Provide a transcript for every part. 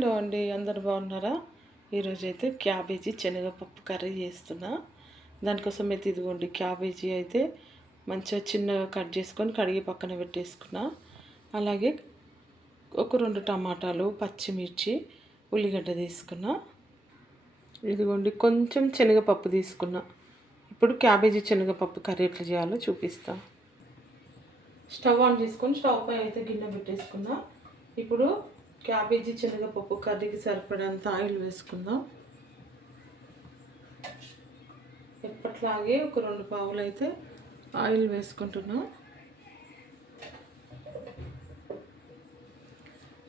Hello అండి, అందరు బాగున్నారా? ఈరోజైతే క్యాబేజీ శనగపప్పు కర్రీ చేస్తున్నా. దానికోసం అయితే ఇదిగోండి క్యాబేజీ అయితే మంచిగా చిన్నగా కట్ చేసుకొని కడిగి పక్కన పెట్టేసుకున్నా. అలాగే ఒక 2 టమాటాలు, పచ్చిమిర్చి, ఉల్లిగడ్డ తీసుకున్నా. ఇదిగోండి కొంచెం శనగపప్పు తీసుకున్నా. ఇప్పుడు క్యాబేజీ శనగపప్పు కర్రీ ఎట్లా చేయాలో చూపిస్తా. స్టవ్ ఆన్ చేసుకొని స్టవ్ పై అయితే గిన్నె పెట్టేసుకున్నా. ఇప్పుడు క్యాబేజీ శనగపప్పు కర్రీకి సరిపడంత ఆయిల్ వేసుకుందాం. ఎప్పట్లాగే ఒక 2 పావులు అయితే ఆయిల్ వేసుకుంటున్నాం.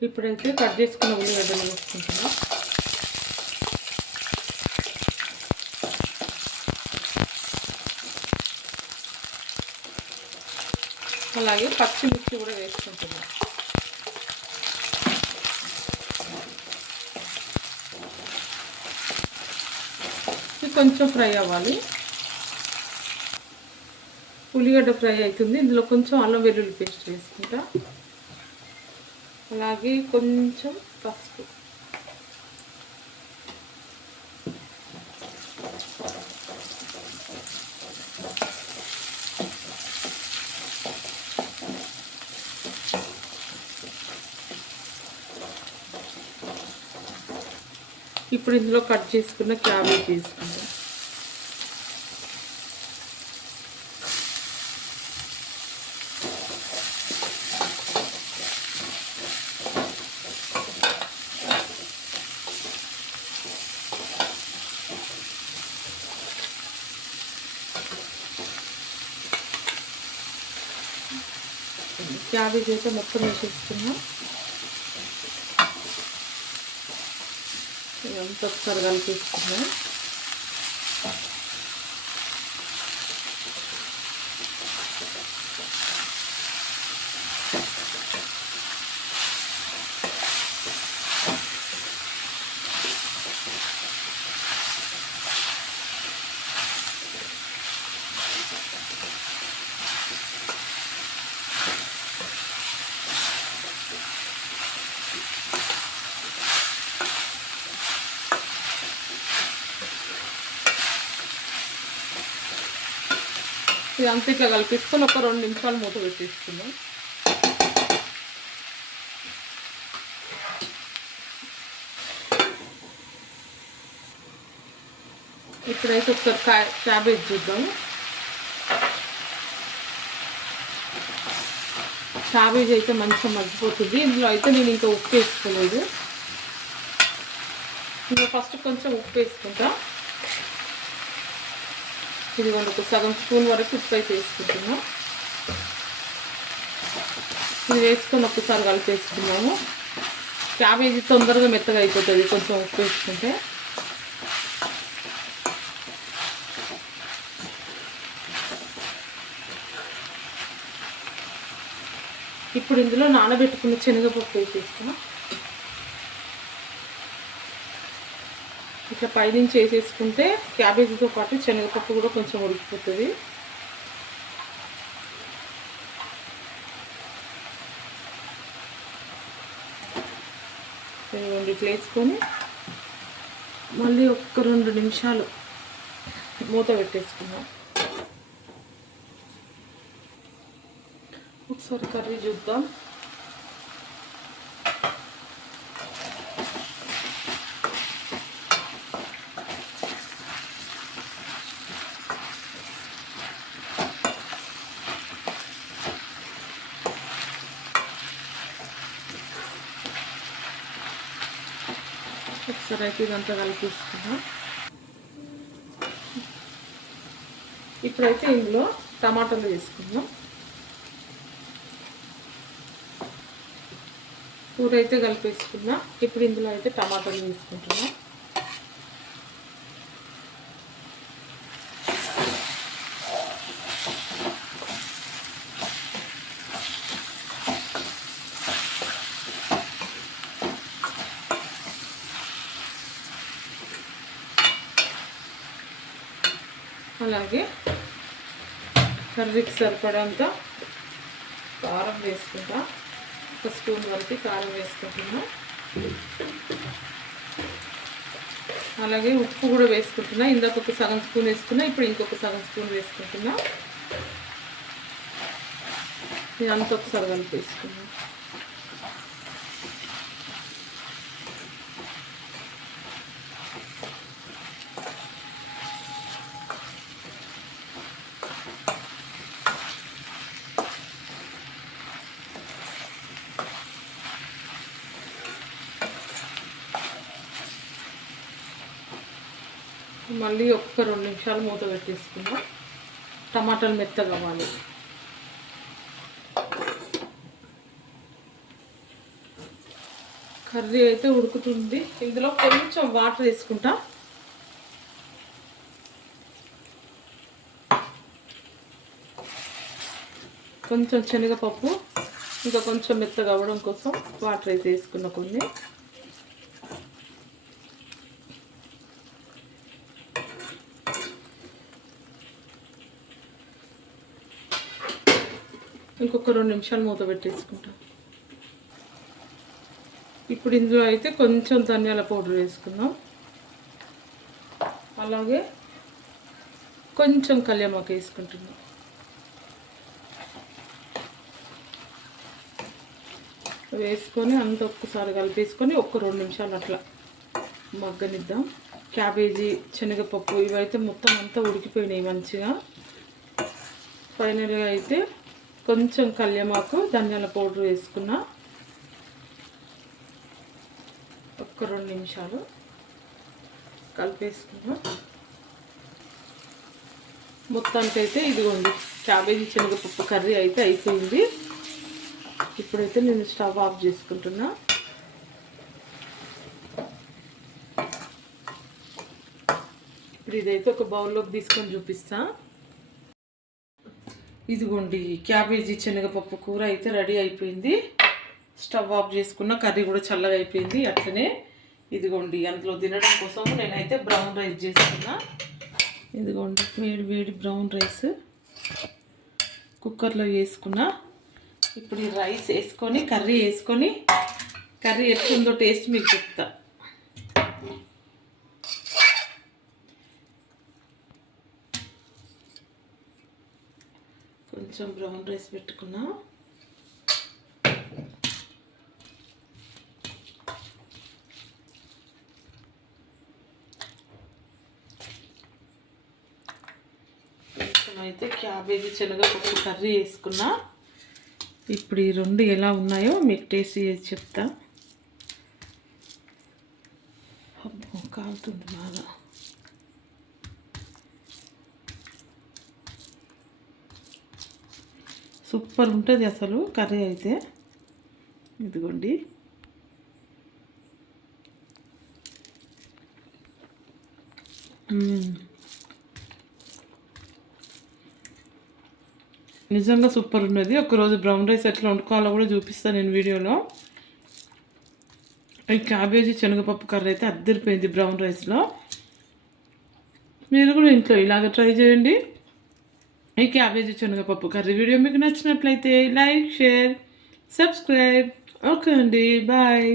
ఇప్పుడైతే కట్ చేసుకున్న ఉల్లిగడ్డలు వేసుకుంటున్నాం. అలాగే పచ్చిమిర్చి కూడా వేసుకుంటున్నాం. కొంచెం ఫ్రై అవ్వాలి. ఉల్లిగడ్డ ఫ్రై అవుతుంది. ఇందులో కొంచెం అల్లం వెల్లుల్లి పేస్ట్ వేసుకుంటా. అలాగే కొంచెం పసుపు. ఇప్పుడు ఇందులో కట్ చేసుకున్న క్యాబేజ్ తీసుకుంటాం. క్యాబేజ్ అయితే మొత్తం వేసేసుకున్నాం. ఇదంతా ఒకసారి కలిపేసుకున్నాం. ఇదంతా ఇట్లా కలిపేసుకొని ఒక 2 నిమిషాలు మూత పెట్టేసుకుందాం. ఇప్పుడైతే ఒకసారి క్యాబేజ్ చూద్దాం. క్యాబేజ్ అయితే మంచిగా మగ్గిపోతుంది. ఇందులో అయితే నేను ఇంకా ఉప్పు వేసుకోలేదు. ఇందులో ఫస్ట్ కొంచెం ఉప్పు వేసుకుంటా. ఇదిగోండి ఒక సగం స్పూన్ వరకు ఉప్పు అయితే వేసుకుంటున్నాం. ఇది వేసుకొని ఒకసారి కలిపేసుకున్నాము. క్యాబేజీ తొందరగా మెత్తగా అయిపోతుంది కొంచెం ఉప్పు వేసుకుంటే. ఇప్పుడు ఇందులో నానబెట్టుకున్న శనగపప్పు వేసేస్తాం. ఇట్లా పైనుంచి వేసేసుకుంటే క్యాబేజీతో పాటు శనగపప్పు కూడా కొంచెం ఉడికిపోతుంది. ఇట్లా వేసుకొని మళ్ళీ ఒక 2 నిమిషాలు మూత పెట్టేసుకున్నాం. ఒకసారి కర్రీ చూద్దాం. ఒకసారి అయితే ఇదంతా కలిపిస్తున్నాం. ఇప్పుడైతే ఇందులో టమాటాలు వేసుకుందాం. కూర అయితే కలిపేసుకున్నా. ఇప్పుడు ఇందులో అయితే టమాటాలు వేసుకుంటున్నాం. అలాగే కర్రీకి సరిపడంత కారం వేసుకుంటా. ఒక స్పూన్ వరకు కారం వేసుకుంటున్నా. అలాగే ఉప్పు కూడా వేసుకుంటున్నా. ఇందాక ఒక సగం స్పూన్ వేసుకున్నా, ఇప్పుడు ఇంకొక సగం స్పూన్ వేసుకుంటున్నా. ఇదంతా ఒకసారి కలిపి వేసుకున్నా. మళ్ళీ ఒక్క 2 నిమిషాలు మూత పెట్టేసుకుందాం. టమాటాలు మెత్తగా అవ్వాలి. కర్రీ అయితే ఉడుకుతుంది. ఇందులో కొంచెం వాటర్ వేసుకుంటా. కొంచెం శనగపప్పు ఇంకా కొంచెం మెత్తగా అవ్వడం కోసం వాటర్ అయితే వేసుకున్న కొన్ని. ఇంకొక 2 నిమిషాలు మూత పెట్టేసుకుంటాం. ఇప్పుడు ఇందులో అయితే కొంచెం ధనియాల పౌడర్ వేసుకుందాం. అలాగే కొంచెం కళ్యామాకు వేసుకుంటున్నాం. వేసుకొని అంత ఒక్కసారి కలిపేసుకొని ఒక 2 నిమిషాలు అట్లా మగ్గనిద్దాం. క్యాబేజీ, శనగపప్పు ఇవైతే మొత్తం అంతా ఉడికిపోయినాయి మంచిగా. ఫైనల్గా అయితే కొంచెం కళ్యామాకు, ధనియాల పౌడర్ వేసుకున్నా. ఒక్క 2 నిమిషాలు కలిపేసుకున్నా. మొత్తానికైతే ఇదిగోండి క్యాబేజీ శనగపప్పు కర్రీ అయితే అయిపోయింది. ఇప్పుడైతే నేను స్టవ్ ఆఫ్ చేసుకుంటున్నా. ఇప్పుడు ఇదైతే ఒక బౌల్లోకి తీసుకొని చూపిస్తా. ఇదిగోండి క్యాబేజీ శనగపప్పు కూర అయితే రెడీ అయిపోయింది. స్టవ్ ఆఫ్ చేసుకున్న, కర్రీ కూడా చల్లగా అయిపోయింది. అట్లనే ఇదిగోండి అందులో తినడం కోసం నేనైతే బ్రౌన్ రైస్ చేసుకున్నా. ఇదిగోండి వేడి వేడి బ్రౌన్ రైస్ కుక్కర్లో వేసుకున్నా. ఇప్పుడు ఈ రైస్ వేసుకొని కర్రీ వేసుకొని, కర్రీ ఎట్లుందో టేస్ట్ మీకు చెప్తా. కొంచెం బ్రౌన్ రైస్ పెట్టుకున్నా. కొంచెం అయితే క్యాబేజీ శనగపప్పు కర్రీ వేసుకున్నా. ఇప్పుడు ఈ 2 ఎలా ఉన్నాయో మీకు టేస్ట్ చేసి చెప్తా. అబ్బో కాలుతుంది బాగా. సూపర్ ఉంటుంది అసలు కర్రీ అయితే. ఇదిగోండి నిజంగా సూపర్ ఉన్నది. ఒకరోజు బ్రౌన్ రైస్ ఎట్లా వండుకోవాలో కూడా చూపిస్తాను నేను వీడియోలో. ఈ క్యాబేజీ శనగపప్పు కర్రీ అయితే అద్దరిపోయింది బ్రౌన్ రైస్లో. మీరు కూడా ఇంట్లో ఇలాగ ట్రై చేయండి. ఈ క్యాబేజీ శనగపప్పు కర్రీ వీడియో మీకు నచ్చినట్లయితే లైక్, షేర్, సబ్స్క్రైబ్. ఓకే అండి, బాయ్.